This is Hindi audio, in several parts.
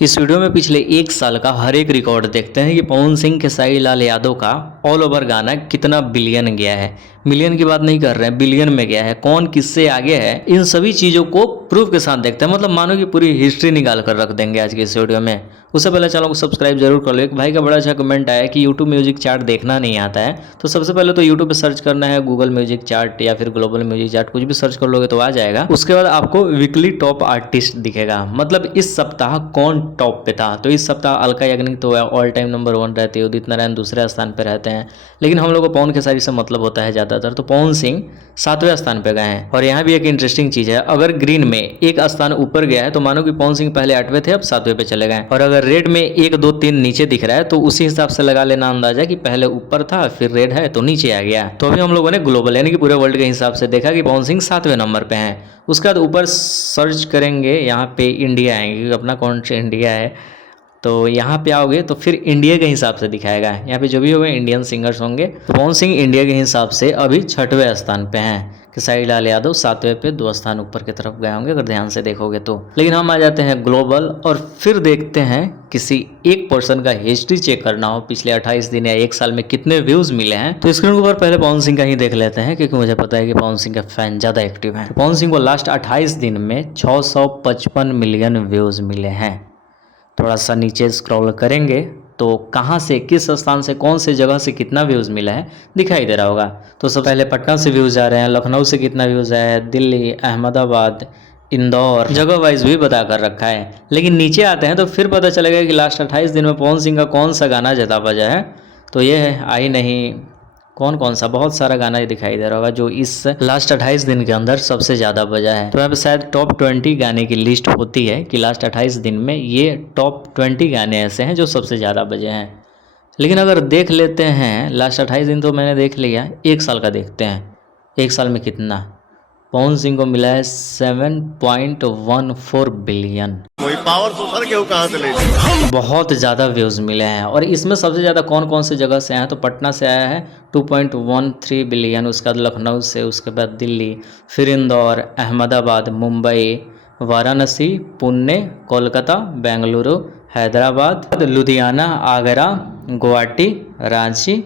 इस वीडियो में पिछले एक साल का हर एक रिकॉर्ड देखते हैं कि पवन सिंह खेसारी लाल यादव का ऑल ओवर गाना कितना बिलियन गया है। मिलियन की बात नहीं कर रहे हैं, बिलियन में गया है। कौन किससे आगे है, इन सभी चीज़ों को प्रूफ के साथ देखते हैं। मतलब मानो कि पूरी हिस्ट्री निकाल कर रख देंगे आज के इस वीडियो में। उससे पहले चैनल को सब्सक्राइब जरूर कर लो। एक भाई का बड़ा अच्छा कमेंट आया कि यूट्यूब म्यूजिक चार्ट देखना नहीं आता है। तो सबसे पहले तो यूट्यूब पे सर्च करना है गूगल म्यूजिक चार्ट या फिर ग्लोबल म्यूजिक चार्ट, कुछ भी सर्च कर लोगे तो आ जाएगा। उसके बाद आपको वीकली टॉप आर्टिस्ट दिखेगा, मतलब इस सप्ताह कौन टॉप पे था। तो इस सप्ताह अलका याग्निक तो ऑल टाइम नंबर 1 रहती है, उदित नारायण दूसरे स्थान पे रहते हैं। लेकिन हम लोग को पवन खेसारी से मतलब होता है ज़्यादातर, तो पवन सिंह 7वें स्थान पे गए हैं। और यहाँ भी एक इंटरेस्टिंग चीज़ है, अगर ग्रीन में एक स्थान ऊपर गया है तो मानो कि पवन सिंह पहले 8वें थे, अब 7वें पे चले गए। और अगर रेड में 1 2 3 नीचे दिख रहा है तो उसी हिसाब से लगा लेना अंदाजा कि पहले ऊपर था फिर रेड है तो नीचे आ गया। तो अभी हम लोगों ने ग्लोबल यानी कि पूरे वर्ल्ड के हिसाब से देखा कि पवन सिंह 7वें नंबर पे हैं। उसके बाद ऊपर सर्च करेंगे, यहाँ पे इंडिया आएंगे क्योंकि अपना कौन सा इंडिया है। तो यहाँ पे आओगे तो फिर इंडिया के हिसाब से दिखाएगा। यहाँ पे जो भी होंगे इंडियन सिंगर्स होंगे। पवन सिंह इंडिया के हिसाब से अभी 6वें स्थान पे हैं। खेसारी लाल यादव 7वें पे 2 स्थान ऊपर की तरफ गए होंगे अगर ध्यान से देखोगे तो। लेकिन हम आ जाते हैं ग्लोबल और फिर देखते हैं किसी एक पर्सन का हिस्ट्री चेक करना हो पिछले 28 दिन या 1 साल में कितने व्यूज मिले हैं। तो स्क्रीन के ऊपर पहले पवन सिंह का ही देख लेते हैं क्योंकि मुझे पता है कि पवन सिंह का फैन ज़्यादा एक्टिव है। पवन सिंह को लास्ट 28 दिन में 655 मिलियन व्यूज मिले हैं। थोड़ा सा नीचे स्क्रॉल करेंगे तो कहाँ से, किस स्थान से, कौन से जगह से कितना व्यूज़ मिला है दिखाई दे रहा होगा। तो सबसे पहले पटना से व्यूज़ आ रहे हैं, लखनऊ से कितना व्यूज़ आया है, दिल्ली, अहमदाबाद, इंदौर, जगह वाइज भी बता कर रखा है। लेकिन नीचे आते हैं तो फिर पता चलेगा कि लास्ट 28 दिन में पवन सिंह का कौन सा गाना ज़्यादा बजा है। तो ये है आई नहीं, कौन कौन सा, बहुत सारा गाना ही दिखाई दे रहा होगा जो इस लास्ट 28 दिन के अंदर सबसे ज़्यादा बजा है। तो यहाँ पे शायद टॉप 20 गाने की लिस्ट होती है कि लास्ट 28 दिन में ये टॉप 20 गाने ऐसे हैं जो सबसे ज़्यादा बजे हैं। लेकिन अगर देख लेते हैं लास्ट 28 दिन तो मैंने देख लिया, 1 साल का देखते हैं। 1 साल में कितना पवन सिंह को मिला है 7.14 बिलियन। कोई पावर तो सर के कहाँ से ले ली? बहुत ज़्यादा व्यूज़ मिले हैं। और इसमें सबसे ज़्यादा कौन कौन से जगह से आए हैं तो पटना से आया है 2.13 बिलियन, उसके बाद लखनऊ से, उसके बाद दिल्ली, फिर इंदौर, अहमदाबाद, मुंबई, वाराणसी, पुणे, कोलकाता, बेंगलुरु, हैदराबाद, लुधियाना, आगरा, गुवाहाटी, रांची,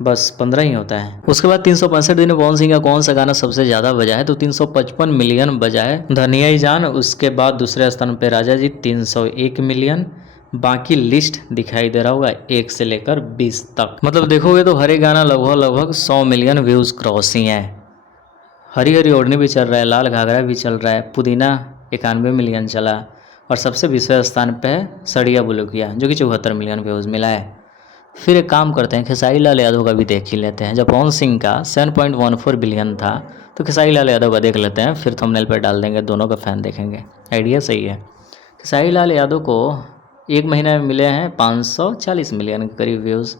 बस 15 ही होता है। उसके बाद 365 दिन में पवन सिंह का कौन सा गाना सबसे ज़्यादा बजा है तो 355 मिलियन बजा है। धनिया ही जान, उसके बाद दूसरे स्थान पे राजा जी 301 मिलियन। बाकी लिस्ट दिखाई दे रहा होगा 1 से लेकर 20 तक। मतलब देखोगे तो हर एक गाना लगभग 100 मिलियन व्यूज़ क्रॉस ही है। हरी हरी ओढ़नी भी चल रहा है, लाल घाघरा भी चल रहा है, पुदीना 91 मिलियन चला। और सबसे 20वें स्थान पे है सड़िया बुलुकिया जो कि 74 मिलियन व्यूज़ मिला है। फिर एक काम करते हैं, खेसारी लाल यादव का भी देख ही लेते हैं। जब पवन सिंह का 7.14 बिलियन था तो खेसारी लाल यादव का देख लेते हैं, फिर थंबनेल पर डाल देंगे, दोनों का फैन देखेंगे। आइडिया सही है। खेसारी लाल यादव को 1 महीने में मिले हैं 540 मिलियन के करीब व्यूज़।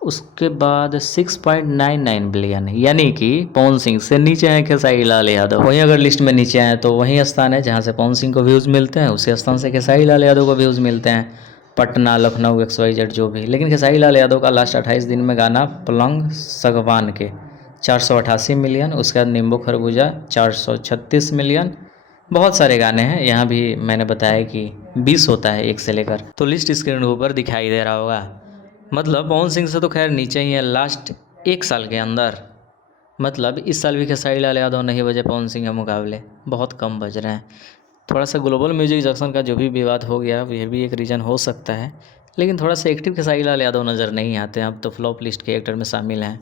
उसके बाद 6.99 बिलियन, यानी कि पवन सिंह से नीचे हैं खेसारी लाल यादव। वहीं अगर लिस्ट में नीचे हैं तो वही स्थान है जहाँ से पवन सिंह को व्यूज़ मिलते हैं, उसी स्थान से खेसारी लाल यादव को व्यूज़ मिलते हैं। पटना, लखनऊ, XYZ जो भी। लेकिन खेसारी लाल यादव का लास्ट 28 दिन में गाना पलंग सगवान के 488 मिलियन, उसके बाद नींबू खरबूजा 436 मिलियन। बहुत सारे गाने हैं, यहाँ भी मैंने बताया कि 20 होता है 1 से लेकर। तो लिस्ट स्क्रीन के ऊपर दिखाई दे रहा होगा। मतलब पवन सिंह से तो खैर नीचे ही है लास्ट 1 साल के अंदर। मतलब इस साल भी खेसारी लाल यादव नहीं बजे पवन सिंह के मुकाबले, बहुत कम बज रहे हैं। थोड़ा सा ग्लोबल म्यूजिक जंक्शन का जो भी विवाद हो गया यह भी एक रीज़न हो सकता है। लेकिन थोड़ा सा एक्टिव खेसारी लाल यादव नज़र नहीं आते हैं, अब तो फ्लॉप लिस्ट के एक्टर में शामिल हैं।